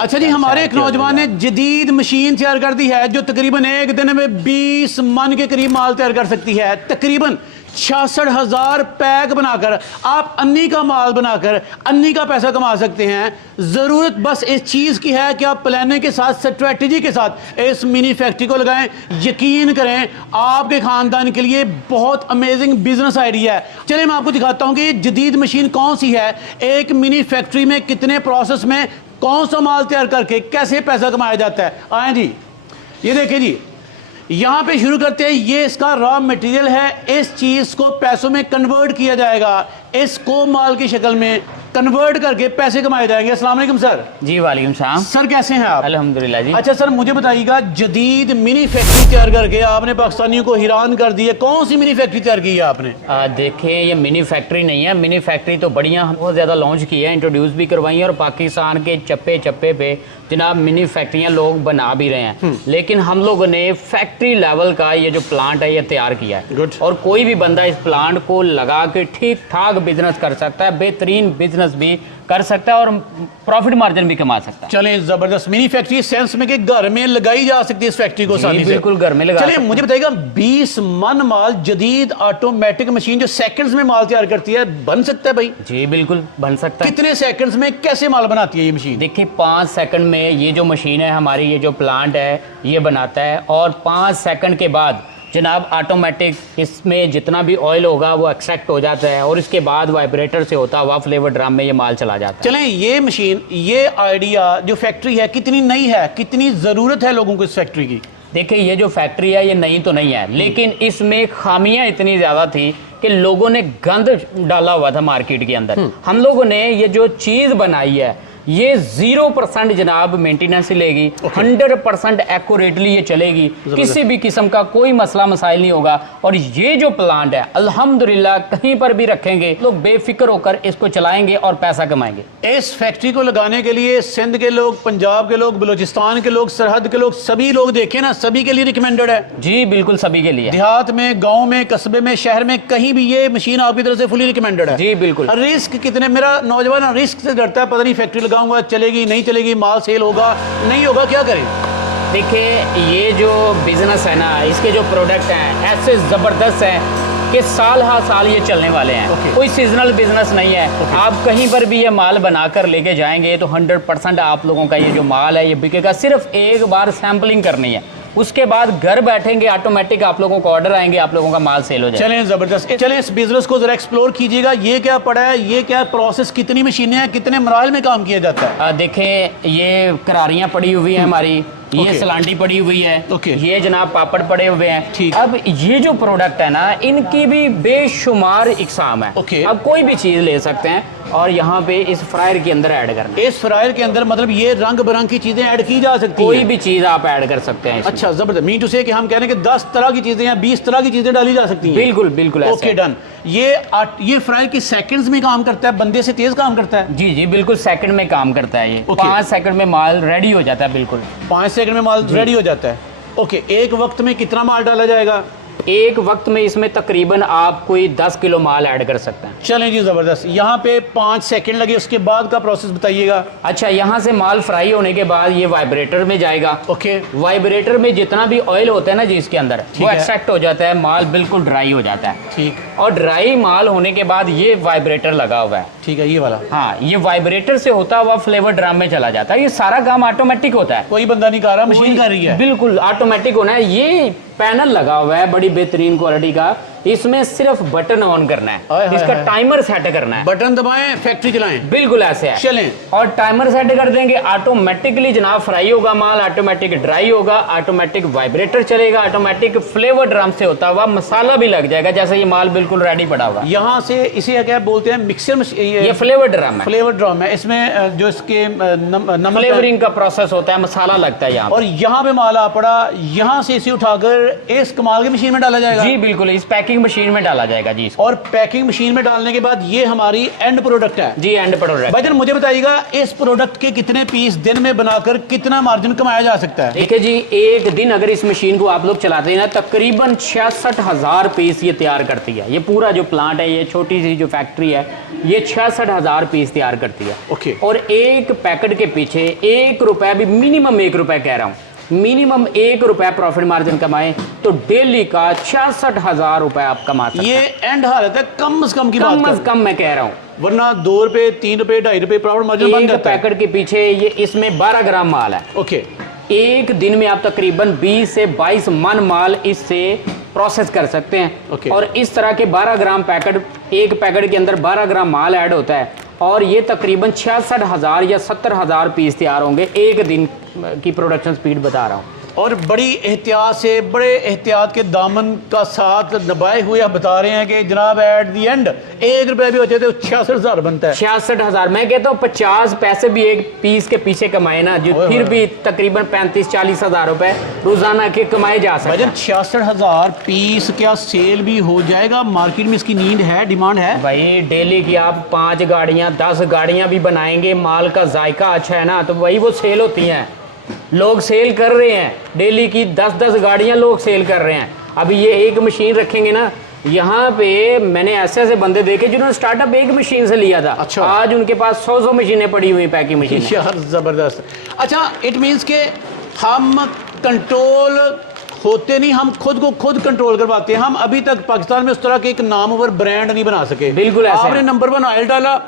अच्छा जी, हमारे एक नौजवान ने जदीद मशीन तैयार कर दी है जो तकरीबन एक दिन में 20 मन के करीब माल तैयार कर सकती है। तकरीबन 66,000 पैक बनाकर आप अन्नी का माल बनाकर अन्नी का पैसा कमा सकते हैं। ज़रूरत बस इस चीज़ की है कि आप प्लानिंग के साथ, स्ट्रेटजी के साथ इस मिनी फैक्ट्री को लगाएं। यकीन करें, आपके ख़ानदान के लिए बहुत अमेजिंग बिजनेस आइडिया है। चलिए मैं आपको दिखाता हूँ कि ये जदीद मशीन कौन सी है, एक मिनी फैक्ट्री में कितने प्रोसेस में कौन सा माल तैयार करके कैसे पैसा कमाया जाता है। आए जी, ये देखिए जी, यहाँ पे शुरू करते हैं। ये इसका रॉ मटेरियल है, इस चीज़ को पैसों में कन्वर्ट किया जाएगा, इसको माल की शक्ल में कन्वर्ट करके पैसे कमाए जाएंगे। अस्सलाम वालेकुम सर। जी वालेकुम सलाम। सर कैसे हैं आप? अल्हम्दुलिल्लाह जी। अच्छा सर, मुझे बताइएगा, जदीद मिनी फैक्ट्री तैयार करके आपने पाकिस्तानियों को हैरान कर दिया। कौन सी मिनी फैक्ट्री तैयार की है आपने? देखें, ये मिनी फैक्ट्री नहीं है। मिनी फैक्ट्री तो बढ़िया बहुत ज़्यादा लॉन्च की है, इंट्रोड्यूस भी करवाई है और पाकिस्तान के चप्पे चप्पे पे जनाब मिनी फैक्ट्रियाँ लोग बना भी रहे हैं। लेकिन हम लोगों ने फैक्ट्री लेवल का ये जो प्लांट है ये तैयार किया है। गुड। और कोई भी बंदा इस प्लांट को लगा के ठीक ठाक बिजनेस कर सकता है, बेहतरीन बिजनेस भी कर सकता है और प्रॉफिट मार्जिन भी कमा सकता है। चलें, जबरदस्त मिनी फैक्ट्री सेंस में कि घर में लगाई जा सकती है इस फैक्ट्री को आसानी से। बिल्कुल घर में लगा। चलिए मुझे बताइएगा, 20 मन माल जदीद ऑटोमेटिक मशीन जो सेकंड्स में माल तैयार करती है, बन सकता है भाई? जी बिल्कुल बन सकता है। कितने सेकंड्स में कैसे माल बनाती है ये मशीन? देखिए 5 सेकंड में ये जो मशीन है हमारी, ये जो प्लांट है ये बनाता है और 5 सेकंड के बाद जनाब ऑटोमेटिक इसमें जितना भी ऑयल होगा वो एक्सट्रैक्ट हो जाता है और इसके बाद वाइब्रेटर से होता हुआ फ्लेवर ड्रम में ये माल चला जाता है। चलें, ये मशीन, ये आइडिया जो फैक्ट्री है कितनी नई है, कितनी ज़रूरत है लोगों को इस फैक्ट्री की? देखिए ये जो फैक्ट्री है ये नई तो नहीं है, लेकिन इसमें खामियां इतनी ज़्यादा थी कि लोगों ने गंद डाला हुआ था मार्केट के अंदर। हम लोगों ने ये जो चीज़ बनाई है ये 0% जनाब मेंटेनेंस लेगी, 100% एक्यूरेटली ये चलेगी, किसी भी किस्म का कोई मसला मसाइल नहीं होगा। और ये जो प्लांट है अल्हम्दुलिल्लाह कहीं पर भी रखेंगे लोग बेफिक्र होकर इसको चलाएंगे और पैसा कमाएंगे। इस फैक्ट्री को लगाने के लिए सिंध के लोग, पंजाब के लोग, बलूचिस्तान के लोग, सरहद के लोग, सभी लोग देखें ना, सभी के लिए रिकमेंडेड है। जी बिल्कुल सभी के लिए, देहात में, गांव में, कस्बे में, शहर में, कहीं भी ये मशीन आपकी तरफ से फुली रिकमेंडेड है। जी बिल्कुल। रिस्क कितने, मेरा नौजवान रिस्क से डरता है, पता नहीं फैक्ट्री लगाऊंगा चलेगी नहीं चलेगी, माल सेल होगा नहीं होगा, क्या करें? देखिए ये जो बिजनेस है ना, इसके जो प्रोडक्ट हैं ऐसे ज़बरदस्त हैं कि साल हर साल ये चलने वाले हैं। कोई सीजनल बिजनेस नहीं है। आप कहीं पर भी ये माल बनाकर लेके जाएंगे तो 100% आप लोगों का ये जो माल है ये बिकेगा। सिर्फ एक बार सैम्पलिंग करनी है, उसके बाद घर बैठेंगे ऑटोमेटिक आप लोगों को ऑर्डर आएंगे, आप लोगों का माल सेल हो जाएगा। चलें जबरदस्त, चलें इस बिजनेस को जरा एक्सप्लोर कीजिएगा। ये क्या पड़ा है, ये क्या प्रोसेस, कितनी मशीनें हैं, कितने मराहल में काम किया जाता है? देखें ये करारियां पड़ी हुई हैं हमारी, ये सलांडी पड़ी हुई है, ये जनाब पापड़ पड़े हुए हैं। ठीक। अब ये जो प्रोडक्ट है ना, इनकी भी बेशुमार इकसाम है। अब कोई भी चीज ले सकते हैं और यहाँ पे इस फ्रायर के अंदर ऐड करना है। इस फ्रायर के अंदर मतलब ये रंग बिरंग की चीजें ऐड की जा सकती हैं? कोई भी चीज आप ऐड कर सकते हैं। अच्छा जबरदस्त, मीन टू से कि हम कह रहे हैं कि 10 तरह की चीजें या 20 तरह की चीजें डाली जा सकती हैं? बिल्कुल बिल्कुल। Okay done. ये फ्रायर की सेकंड्स में काम करता है, बंदे से तेज काम करता है? जी जी बिल्कुल, सेकंड में काम करता है ये। 5 सेकंड में माल रेडी हो जाता है। बिल्कुल 5 सेकंड में माल रेडी हो जाता है। ओके, एक वक्त में कितना माल डाला जाएगा? एक वक्त में इसमें तकरीबन आप कोई 10 किलो माल ऐड कर सकते हैं। चलें जी जबरदस्त। यहाँ पे 5 सेकंड लगे, उसके बाद का प्रोसेस बताइएगा। अच्छा, यहाँ से माल फ्राई होने के बाद ये वाइब्रेटर में जाएगा। ओके। वाइब्रेटर में जितना भी ऑयल होता है ना जी इसके अंदर, वो एक्सट्रैक्ट हो जाता है, माल बिल्कुल ड्राई हो जाता है। ठीक। और ड्राई माल होने के बाद ये वाइब्रेटर लगा हुआ है। ठीक है, ये वाला। हाँ, ये वाइब्रेटर से होता हुआ फ्लेवर ड्रम में चला जाता है। ये सारा काम ऑटोमेटिक होता है, कोई बंदा नहीं कर रहा, मशीन कर रही है। बिल्कुल ऑटोमेटिक होना है। ये पैनल लगा हुआ है बड़ी बेहतरीन क्वालिटी का, इसमें सिर्फ बटन ऑन करना है, इसका टाइमर सेट करना है, बटन दबाएं फैक्ट्री चलाएं। बिल्कुल ऐसे है। चलें। और टाइमर सेट कर देंगे, ऑटोमेटिकली जनाब फ्राई होगा माल, ऑटोमेटिक ड्राई होगा, ऑटोमेटिक वाइब्रेटर चलेगा, ऑटोमेटिक फ्लेवर ड्रम से होता हुआ मसाला भी लग जाएगा। जैसे ये माल बिल्कुल रेडी पड़ा हुआ। यहाँ से इसे क्या बोलते हैं, मिक्सर? ये फ्लेवर ड्रम है। फ्लेवर ड्रम है, इसमें जो इसके नमक फ्लेवरिंग का प्रोसेस होता है, मसाला लगता है यहाँ। और यहाँ पे माल आ पड़ा, यहाँ से इसे उठाकर इस कमाल की मशीन में डाला जाएगा। जी बिल्कुल, इस पैकेज पैकिंग मशीन में डाला जाएगा जी इसको। और पैकिंग मशीन में डालने के बाद ये हमारी एंड प्रोडक्ट है जी, एंड प्रोडक्ट। भाईजान मुझे बताइएगा इस प्रोडक्ट के कितने पीस दिन में बनाकर कितना मार्जिन कमाया जा सकता है? देखिए जी, एक दिन अगर इस मशीन को आप लोग चलाते हैं ना, तकरीबन 66,000 पीस ये तैयार करती है। ये पूरा जो प्लांट है, ये छोटी सी जो फैक्ट्री है, ये 66,000 पीस तैयार करती है। ओके। और एक पैकेट के पीछे 1 रुपया भी, मिनिमम 1 रुपया कह रहा हूँ, मिनिमम 1 रुपया प्रॉफिट मार्जिन कमाए तो डेली का 66,000 रुपया आप कमा सकते ये हैं। एंड हालत है, कम से कम की बात कम कर, से कम मैं कह रहा हूँ, वरना 2 रुपए 3 रुपए 2.5 रुपए प्रॉफिट मार्जिन बन एक जाता है। पैकेट के पीछे ये इसमें 12 ग्राम माल है। ओके। एक दिन में आप तकरीबन 20 से 22 मन माल इससे प्रोसेस कर सकते हैं। ओके। और इस तरह के 12 ग्राम पैकेट, एक पैकेट के अंदर 12 ग्राम माल ऐड होता है और ये तकरीबन 66,000 या 70,000 पीस तैयार होंगे एक दिन की प्रोडक्शन स्पीड बता रहा हूँ। और बड़ी एहतियात से, बड़े एहतियात के दामन का साथ दबाए हुए आप बता रहे हैं कि जनाब एट दी एंड 1 रुपया भी हो जाए तो 66,000 बनता है। 66,000, मैं कहता हूँ 50 पैसे भी एक पीस के पीछे कमाए ना, जो फिर भी तकरीबन 35-40,000 रुपए रोजाना के कमाए जा सकते भाईजान हैं। 66,000 पीस क्या सेल भी हो जाएगा? मार्केट में इसकी नीड है, डिमांड है भाई? डेली की आप 5 गाड़ियाँ 10 गाड़ियाँ भी बनाएंगे, माल का जायका अच्छा है ना, तो वही वो सेल होती हैं। लोग सेल कर रहे हैं, डेली की 10-10 गाड़ियां लोग सेल कर रहे हैं। अभी ये एक मशीन रखेंगे ना, यहाँ पे मैंने ऐसे ऐसे बंदे देखे जिन्होंने स्टार्टअप एक मशीन से लिया था। अच्छा। आज उनके पास 100 मशीनें पड़ी हुई, पैकिंग मशीन। यार जबरदस्त। अच्छा, इट मीन्स के हम कंट्रोल होते नहीं, हम खुद को खुद कंट्रोल करवाते हैं। हम अभी तक पाकिस्तान में उस तरह के एक नामवर ब्रांड नहीं बना सके। बिल्कुल ऐसे आपने नंबर 1 ऑयल डाला,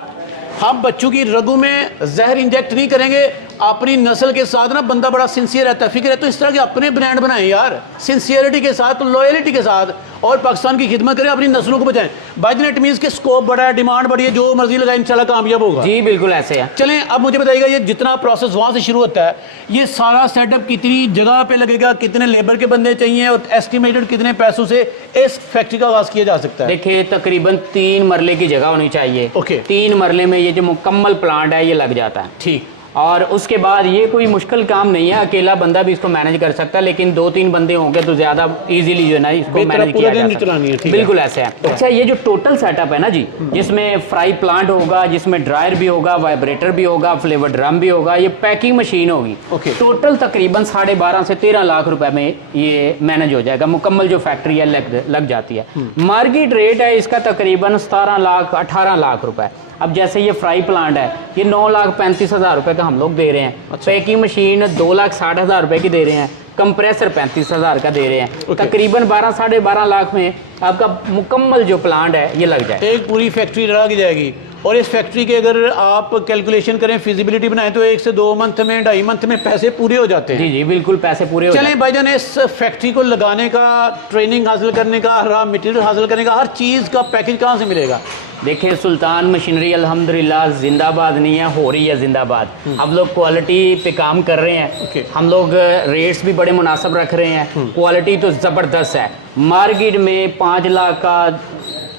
हम बच्चों की रगों में जहर इंजेक्ट नहीं करेंगे, अपनी नस्ल के साथ ना बंदा बड़ा सिंसियर रहता है, फिक्र है, तो इस तरह के अपने ब्रांड बनाएं यार, सिंसियरिटी के साथ, लॉयलिटी के साथ, और पाकिस्तान की खिदमत करें, अपनी नस्लों को बचाएं। बाय द इट मींस के स्कोप बड़ा है, डिमांड बड़ी है, जो मर्जी लगाए इंशाल्लाह कामयाब होगा। जी बिल्कुल ऐसे है। चलें, अब मुझे बताइएगा ये जितना प्रोसेस वहां से शुरू होता है, ये सारा सेटअप कितनी जगह पे लगेगा, कितने लेबर के बंदे चाहिए और एस्टिमेटेड कितने पैसों से इस फैक्ट्री का आगाज किया जा सकता है? देखिए, तकरीबन 3 मरले की जगह होनी चाहिए। ओके। 3 मरले में ये जो मुकम्मल प्लांट है ये लग जाता है। ठीक। और उसके बाद ये कोई मुश्किल काम नहीं है, अकेला बंदा भी इसको मैनेज कर सकता है, लेकिन 2-3 बंदे होंगे तो ज्यादा इजीली जो है ना इसको मैनेज किया जा सकता है। बिल्कुल ऐसे है। अच्छा, ये जो टोटल सेटअप है ना जी, जिसमें फ्राई प्लांट होगा, जिसमें ड्रायर भी होगा, वाइब्रेटर भी होगा, फ्लेवर ड्रम भी होगा, ये पैकिंग मशीन होगी। ओके। टोटल तकरीबन 12.5 से 13 लाख रुपए में ये मैनेज हो जाएगा। मुकम्मल जो फैक्ट्री है लग जाती है। मार्केट रेट है इसका तकरीबन 17 लाख 18 लाख रुपए। अब जैसे ये फ्राई प्लांट है, ये 9,35,000 रुपए का हम लोग दे रहे हैं। पैकिंग मशीन 2,60,000 रुपए की दे रहे हैं। कंप्रेसर 35,000 का दे रहे हैं। तकरीबन 12-12.5 लाख में आपका मुकम्मल जो प्लांट है ये लग जाए। एक पूरी फैक्ट्री लगा की जाएगी। और इस फैक्ट्री के अगर आप कैलकुलेशन करें, फिजिबिलिटी बनाएं, तो 1 से 2 मंथ में, 2.5 मंथ में पैसे पूरे हो जाते हैं। जी जी बिल्कुल, पैसे पूरे हो जाते हैं। चलें भाईजान, इस फैक्ट्री को लगाने का, ट्रेनिंग हासिल करने का, रॉ मटेरियल हासिल करने का, हर चीज़ का पैकेज कहाँ से मिलेगा? देखिए, सुल्तान मशीनरी अल्हम्दुलिल्लाह जिंदाबाद नहीं है, हो रही है जिंदाबाद। हम लोग क्वालिटी पे काम कर रहे हैं। ओके। हम लोग रेट्स भी बड़े मुनासिब रख रहे हैं। क्वालिटी तो ज़बरदस्त है। मार्केट में 5 लाख का,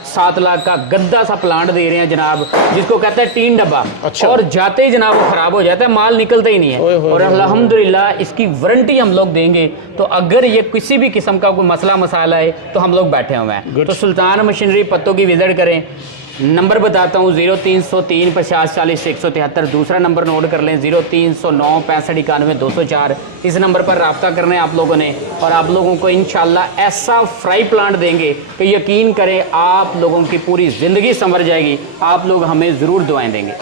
7 लाख का गद्दा सा प्लांट दे रहे हैं जनाब, जिसको कहते हैं टीन डब्बा। अच्छा। और जाते ही जनाब वो खराब हो जाता है, माल निकलता ही नहीं है। और अल्हम्दुलिल्लाह इसकी वारंटी हम लोग देंगे। तो अगर ये किसी भी किस्म का कोई मसला मसाला है तो हम लोग बैठे हुए हैं। तो सुल्तान मशीनरी पत्तों की विजिट करें। नंबर बताता हूँ 0303 50 40 173। दूसरा नंबर नोट कर लें 0309 65 91 204। इस नंबर पर रब्ता करना है आप लोगों ने, और आप लोगों को इंशाल्लाह ऐसा फ्राई प्लांट देंगे कि यकीन करें आप लोगों की पूरी ज़िंदगी संवर जाएगी। आप लोग हमें ज़रूर दुआएं देंगे।